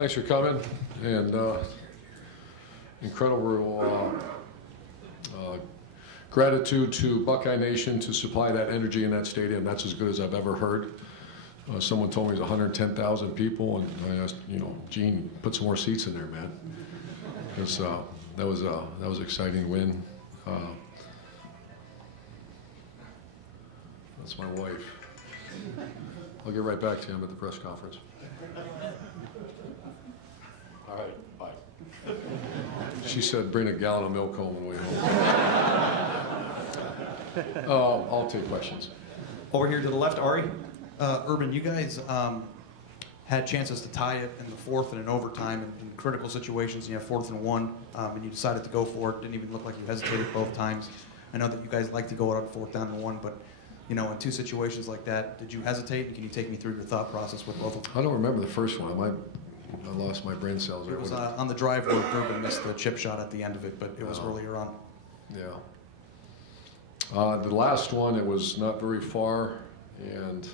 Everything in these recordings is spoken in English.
Thanks for coming, and incredible gratitude to Buckeye Nation to supply that energy in that stadium. That's as good as I've ever heard. Someone told me it was 110,000 people, and I asked, Gene, put some more seats in there, man. Because that was an exciting win. That's my wife. I'll get right back to him at the press conference. All right, bye. She said, bring a gallon of milk home on the way home. I'll take questions. Over here to the left, Ari. Urban, you guys had chances to tie it in the fourth and in overtime in critical situations. You have 4th and 1, and you decided to go for it. Didn't even look like you hesitated both times. I know that you guys like to go out on 4th down and 1, but in two situations like that, did you hesitate? And can you take me through your thought process with both of them? I don't remember the first one. I lost my brain cells. It was on the drive where Durbin missed the chip shot at the end of it, but it was earlier on. Yeah. The last one, it was not very far, and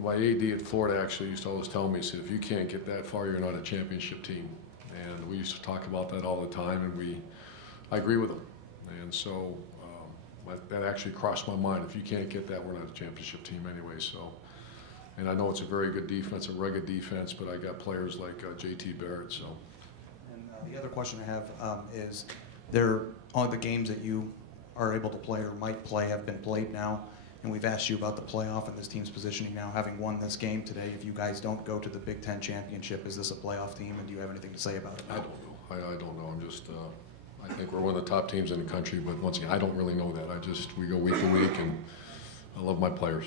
my AD at Florida actually used to always tell me, he said, if you can't get that far, you're not a championship team. And we used to talk about that all the time, and I agree with him. And so that actually crossed my mind. If you can't get that, we're not a championship team anyway. So, and I know it's a very good defense, a rugged defense, but I got players like JT Barrett. So. And the other question I have is, all the games that you are able to play or might play have been played now, and we've asked you about the playoff and this team's positioning now, having won this game today. If you guys don't go to the Big Ten championship, is this a playoff team, and do you have anything to say about it? I don't know. I don't know. I'm just. I think we're one of the top teams in the country, but once again, I don't really know that. We go week to week, and I love my players.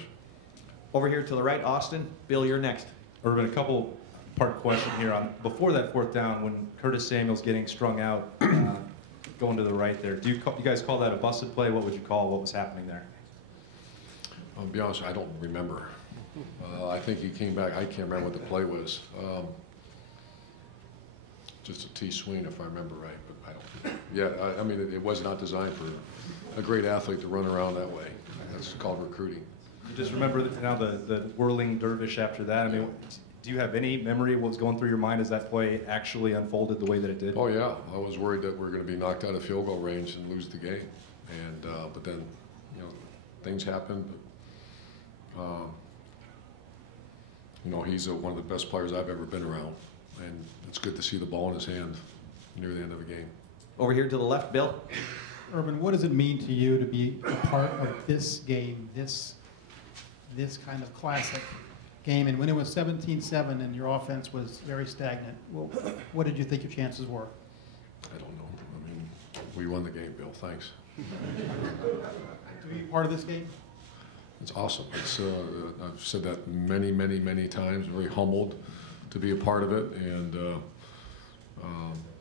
Over here to the right, Austin. Bill, you're next. Urban, a couple part question here on before that 4th down when Curtis Samuel's getting strung out, going to the right there. Do you guys call that a busted play? What would you call what was happening there? I'll be honest, I don't remember. I think he came back. I can't remember what the play was. Just a T-swing, if I remember right, but I don't. Yeah, I mean, it was not designed for a great athlete to run around that way. That's called recruiting. You just remember now the whirling dervish after that. I mean, do you have any memory of what's going through your mind as that play actually unfolded the way that it did? Oh yeah, I was worried that we're going to be knocked out of field goal range and lose the game, and but then things happened. He's one of the best players I've ever been around, and it's good to see the ball in his hand near the end of a game. Over here to the left, Bill. Urban, what does it mean to you to be a part of this game, this kind of classic game? And when it was 17-7 and your offense was very stagnant, what did you think your chances were? I don't know. I mean, we won the game, Bill. Thanks. To be part of this game? It's awesome. I've said that many, many, many times. Very humbled to be a part of it, and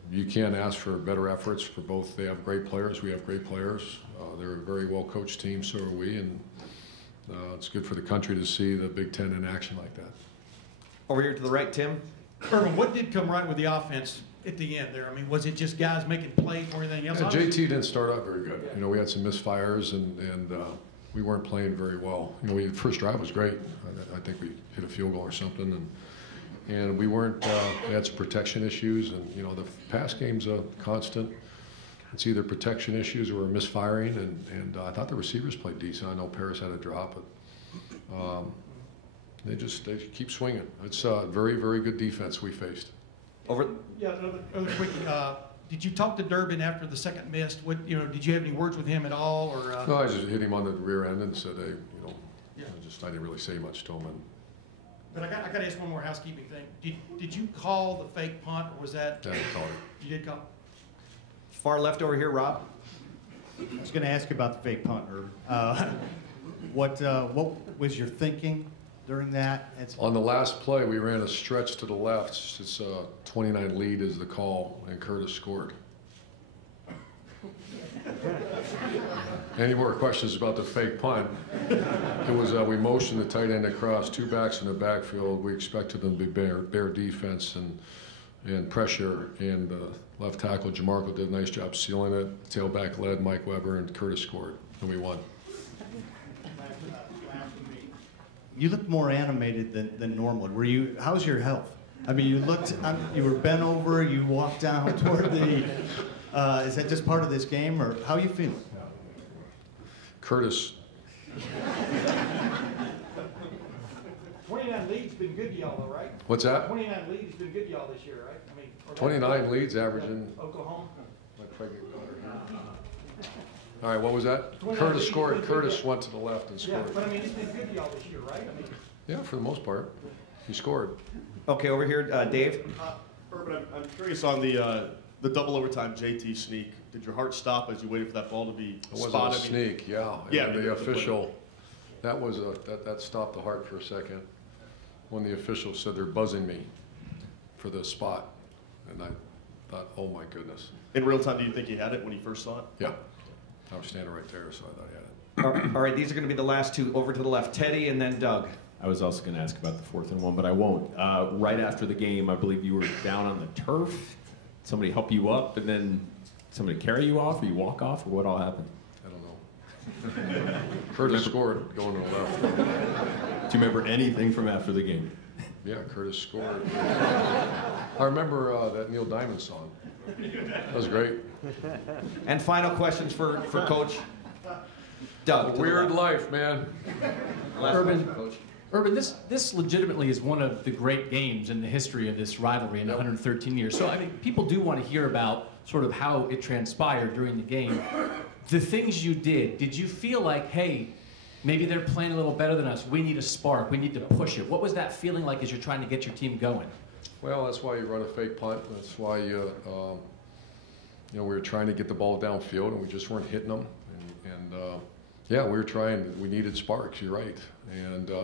you can't ask for better efforts for both. They have great players. We have great players. They're a very well-coached team. So are we, and it's good for the country to see the Big Ten in action like that. Over here to the right, Tim. Urban, what did come right with the offense at the end there? I mean, was it just guys making plays or anything else? Yeah, JT didn't start out very good. We had some misfires, and we weren't playing very well. The first drive was great. I think we hit a field goal or something, and we weren't. We had some protection issues, and the pass game's a constant. It's either protection issues or misfiring, and I thought the receivers played decent. I know Paris had a drop, but they keep swinging. It's a very, very good defense we faced. Over. Yeah, another quickie. Did you talk to Durbin after the second miss? Did you have any words with him at all, or? No, I just hit him on the rear end and said, hey, I didn't really say much to him. But I got to ask one more housekeeping thing. Did you call the fake punt, or was that? Yeah, I called it. You did call. Far left over here, Rob. I was going to ask you about the fake punt, Herb. What was your thinking during that? On the last play, we ran a stretch to the left. It's 29 lead is the call, and Curtis scored. Any more questions about the fake punt? It was we motioned the tight end across, 2 backs in the backfield. We expected them to be bare defense and pressure, and left tackle Jamarco did a nice job sealing it. Tailback led Mike Weber, and Curtis scored, and we won. You look more animated than normal. How's your health? I mean, you looked, you were bent over, you walked down toward the, is that just part of this game, or how are you feeling? Curtis, 29 leads been good to y'all, though, right? what's that? 29 leads been good to y'all this year, right? I mean, or 29 leads, averaging. Oklahoma. My pregnant daughter here. All right, what was that? 29 Curtis leads, scored. good, Curtis yeah. went to the left and Yeah, scored. but I mean, it's been good to y'all this year, right? I mean, Yeah, for the most part. He scored. Okay, over here, Dave. Urban, I'm curious on the double overtime JT sneak. Did your heart stop as you waited for that ball to be It wasn't spotted? a sneak, yeah. Yeah, And but the the play. official, that stopped the heart for a second. When the official said they're buzzing me for the spot. And I thought, oh my goodness. In real time, do you think he had it when he first saw it? Yeah. I was standing right there, so I thought he had it. All right, these are going to be the last two. Over to the left, Teddy and then Doug. I was also going to ask about the 4th and 1, but I won't. Right after the game, I believe you were down on the turf. Somebody help you up, and then somebody carry you off, or you walk off, or what all happened? I don't know. Curtis scored going to the left. Do you remember anything from after the game? Yeah, Curtis scored. I remember that Neil Diamond song. That was great. And final questions for Coach Doug. to the Weird left. life, man. Last Urban. question, Coach. Urban, this legitimately is one of the great games in the history of this rivalry in 113 years. So, I mean, people do want to hear about sort of how it transpired during the game. The things you did you feel like, hey, maybe they're playing a little better than us. We need a spark. We need to push it. What was that feeling like as you're trying to get your team going? Well, that's why you run a fake punt. That's why we were trying to get the ball downfield, and we just weren't hitting them. Yeah, we were trying. We needed sparks. You're right.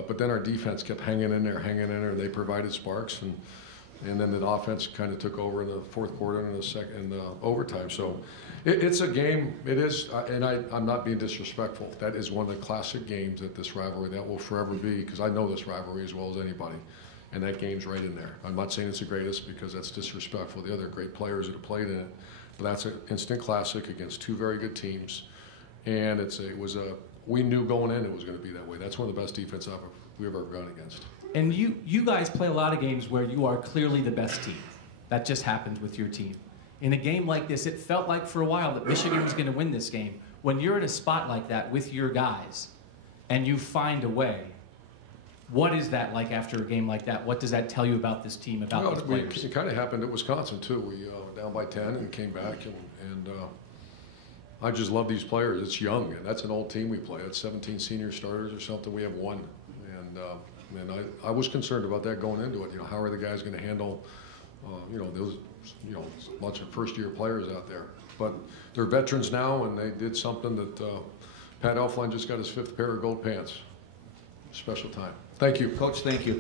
But then our defense kept hanging in there. They provided sparks, and then the offense kind of took over in the fourth quarter and the second overtime. So it's a game. It is, and I'm not being disrespectful. That is one of the classic games at this rivalry. That will forever be, because I know this rivalry as well as anybody. And that game's right in there. I'm not saying it's the greatest because that's disrespectful. The other great players that have played in it, but that's an instant classic against two very good teams. And we knew going in it was going to be that way. That's one of the best defense we've ever gone against. And you guys play a lot of games where you are clearly the best team. That just happens with your team. In a game like this, it felt like for a while that Michigan was going to win this game. When you're in a spot like that with your guys and you find a way, what is that like after a game like that? What does that tell you about this team, about those players? It kind of happened at Wisconsin, too. We were down by 10 and came back, and I just love these players. It's young, and that's an old team we play. It's 17 senior starters or something. We have one. And I was concerned about that going into it. How are the guys going to handle, those, a bunch of first-year players out there. But they're veterans now, and they did something that Pat Elflein just got his 5th pair of gold pants. Special time. Thank you. Coach, thank you.